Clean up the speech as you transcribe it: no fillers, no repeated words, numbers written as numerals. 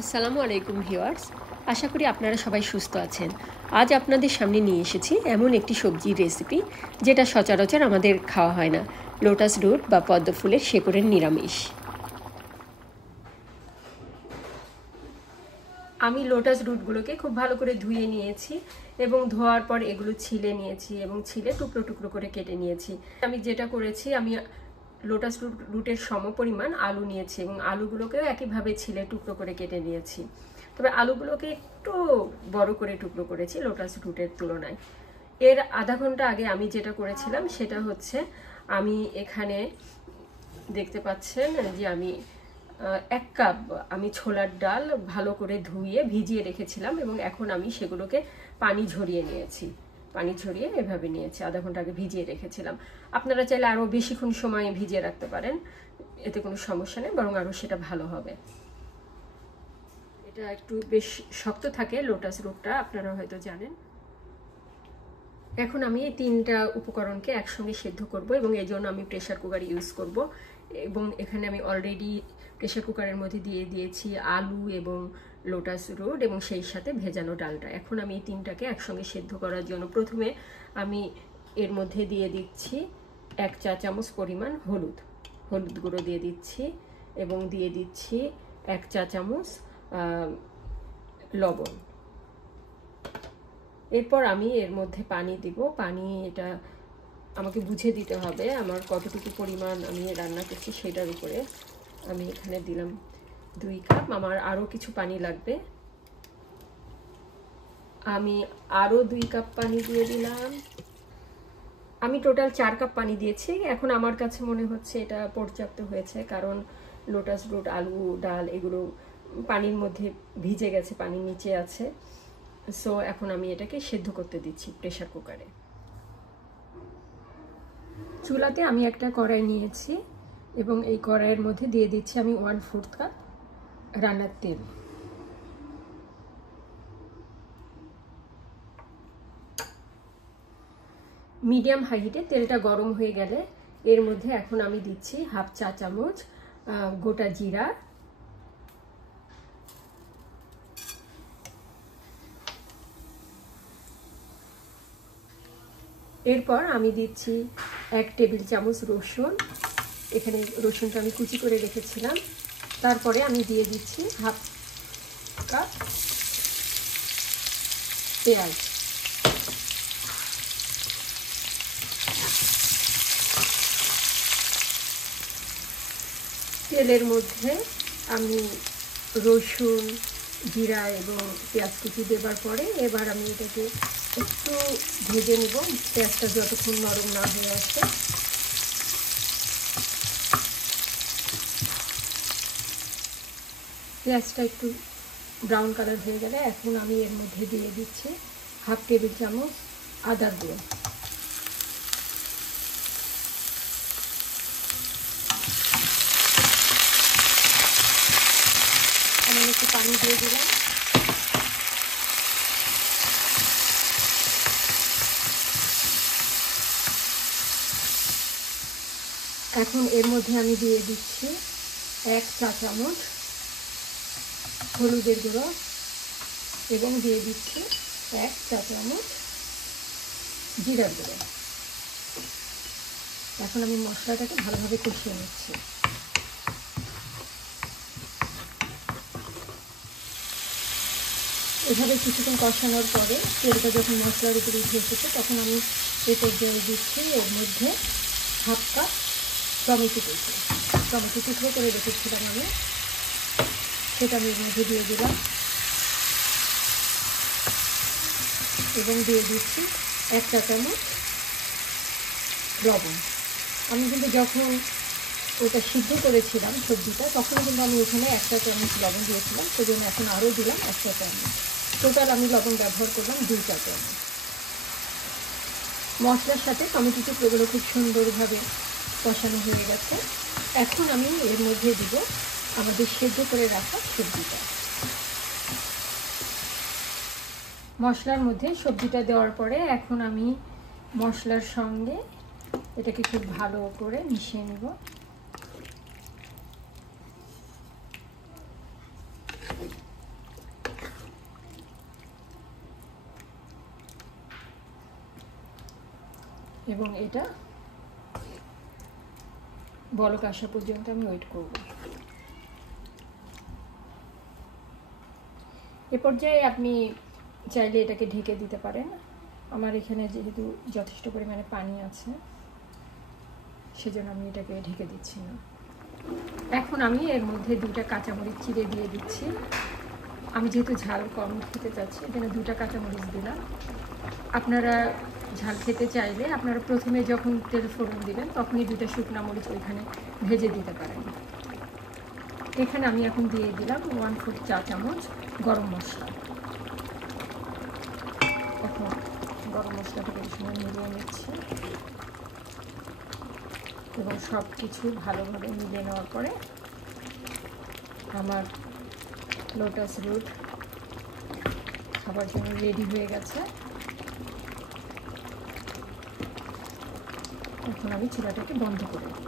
আসসালামু আলাইকুম ভিউয়ার্স, আশা করি আপনারা সবাই সুস্থ আছেন। আজ আপনাদের সামনে নিয়ে এসেছি এমন একটি সবজির রেসিপি যেটা সচরাচর আমাদের খাওয়া হয় না, লোটাস রুট বা পদ্ম ফুলের শেকড়ের নিরামিষ। আমি লোটাস রুটগুলোকে খুব ভালো করে ধুয়ে নিয়েছি এবং ধোয়ার পর এগুলো ছিলে নিয়েছি এবং ছিলে টুকরো টুকরো করে কেটে নিয়েছি। আমি যেটা করেছি, আমি লোটাস রুটের সমপরিমাণ আলু নিয়েছি এবং আলুগুলোকেও একইভাবে ছিলে টুকরো করে কেটে নিয়েছি। তবে আলুগুলোকে একটু বড় করে টুকরো করেছি লোটাস রুটের তুলনায়। এর আধা ঘন্টা আগে আমি যেটা করেছিলাম সেটা হচ্ছে, আমি এখানে দেখতে পাচ্ছেন যে আমি 1 কাপ আমি ছোলার ডাল ভালো করে ধুয়ে ভিজিয়ে রেখেছিলাম এবং এখন আমি সেগুলোকে পানি ঝরিয়ে নিয়েছি। পানি ঝরিয়ে এভাবে নিয়েছি, আধা ঘন্টা আগে ভিজিয়ে রেখেছিলাম। আপনারা চাইলে আরও বেশিক্ষণ সময় ভিজিয়ে রাখতে পারেন, এতে কোনো সমস্যা নেই, বরং আরও সেটা ভালো হবে। এটা একটু বেশ শক্ত থাকে লোটাস রুটটা, আপনারা হয়তো জানেন। এখন আমি এই 3টা উপকরণকে একসঙ্গে সেদ্ধ করব এবং এই জন্য আমি প্রেসার কুকার ইউজ করব। এবং এখানে আমি অলরেডি প্রেসার কুকারের মধ্যে দিয়ে দিয়েছি আলু এবং লোটাস রুট এবং সেই সাথে ভেজানো ডালটা। এখন আমি এই 3টাকে একসঙ্গে সেদ্ধ করার জন্য প্রথমে আমি এর মধ্যে দিয়ে দিচ্ছি 1 চা চামচ পরিমাণ হলুদ গুঁড়ো দিয়ে দিচ্ছি এবং দিয়ে দিচ্ছি 1 চা চামচ লবণ। এরপর আমি এর মধ্যে পানি দিব। পানি এটা আমাকে বুঝে দিতে হবে আমার কতটুকু পরিমাণ আমি রান্না করছি সেটার উপরে। আমি এখানে দিলাম 2 কাপ, আমার আরও কিছু পানি লাগবে। আমি আরও 2 কাপ পানি দিয়ে দিলাম। আমি টোটাল 4 কাপ পানি দিয়েছি। এখন আমার কাছে মনে হচ্ছে এটা পর্যাপ্ত হয়েছে, কারণ লোটাস রুট, আলু, ডাল এগুলো পানির মধ্যে ভিজে গেছে, পানির নিচে আছে। সো এখন আমি এটাকে সেদ্ধ করতে দিচ্ছি প্রেসার কুকারে। চুলাতে আমি একটা কড়াই নিয়েছি এবং এই কড়াইয়ের মধ্যে দিয়ে দিচ্ছি আমি 1/4 কাপ রান্নার তেল। মিডিয়াম হাই হিটে তেলটা গরম হয়ে গেলে এর মধ্যে এখন আমি দিচ্ছি 1/2 চা চামচ গোটা জিরা, এরপর আমি দিচ্ছি 1 টেবিল চামচ রসুন। এখানে রসুনটা আমি কুচি করে রেখেছিলাম। তারপরে আমি দিয়ে দিচ্ছি 1/2 কাপ পেঁয়াজ। তেলের মধ্যে আমি রসুন, জিরা এবং পেঁয়াজ কুচি দেবার পরে এবার আমি এটাকে একটু ভেজে নেব, পেঁয়াজটা যতক্ষণ নরম না হয়ে আসে। পেঁয়াজটা একটু ব্রাউন কালার হয়ে গেলে এখন আমি এর মধ্যে দিয়ে দিচ্ছি 1/2 টেবিল চামচ আদা গুঁড়ো। আমি একটু পানি দিয়ে দিলাম। এখন এর মধ্যে আমি দিয়ে দিচ্ছি 1 চা চামচ হলুদের গুঁড়ো এবং দিয়ে দিচ্ছি 1 চা চামচ জিরার গুঁড়ো। এখন আমি মশলাটাকে ভালোভাবে কষিয়ে নিচ্ছি। এভাবে কিছুক্ষণ কষানোর পরে তেলটা যখন মশলার উপরে উঠে এসেছে তখন আমি এতে দিয়ে দিচ্ছি এর মধ্যে 1/2 কাপ টমেটো টুকরো করে রেখেছিলাম আমি, সেটা আমি এর মধ্যে দিয়ে দিলাম এবং দিয়ে দিচ্ছি 1 চা চামচ লবণ। আমি কিন্তু যখন ওটা সিদ্ধ করেছিলাম সবজিটা তখন কিন্তু আমি ওখানে 1 চা চামচ লবণ দিয়েছিলাম, সেজন্য এখন আরও দিলাম 1 চা চামচ। টোটাল আমি লবণ ব্যবহার করলাম 2 চা চামচ। মশলার সাথে টমেটো টুকরোগুলো খুব সুন্দরভাবে কষানো হয়ে গেছে। এখন আমি এর মধ্যে দিব আমাদের সেদ্ধ করে রাখা সবজিটা। মশলার মধ্যে সবজিটা দেওয়ার পরে এখন আমি মশলার সঙ্গে এটাকে খুব ভালো করে মিশিয়ে নেব। এবং এটা বলক আসা পর্যন্ত আমি ওয়েট করব। এ পর্যায়ে আপনি চাইলে এটাকে ঢেকে দিতে পারেন। আমার এখানে যেহেতু যথেষ্ট পরিমাণে পানি আছে সেজন্য আমি এটাকে ঢেকে দিচ্ছি না। এখন আমি এর মধ্যে 2টা কাঁচামরিচ চিড়ে দিয়ে দিচ্ছি। আমি যেহেতু ঝাল কম খেতে চাচ্ছি এখানে 2টা কাঁচামরিচ দিলাম। আপনারা ঝাল খেতে চাইলে আপনারা প্রথমে যখন তেল ফোড়ন দিবেন তখনই 2টা শুকনো মরিচ ওইখানে ভেজে দিতে পারেন। এখানে আমি এখন দিয়ে দিলাম 1/4 চা চামচ গরম মশলা। এখন গরম মশলাটাকে এই সময় মিলিয়ে নিচ্ছি এবং সব কিছু ভালোভাবে মিলিয়ে নেওয়ার পরে আমার লোটাস রুট খাবার জন্য রেডি হয়ে গেছে। এখন আমি চুলাটাকে বন্ধ করে দিই।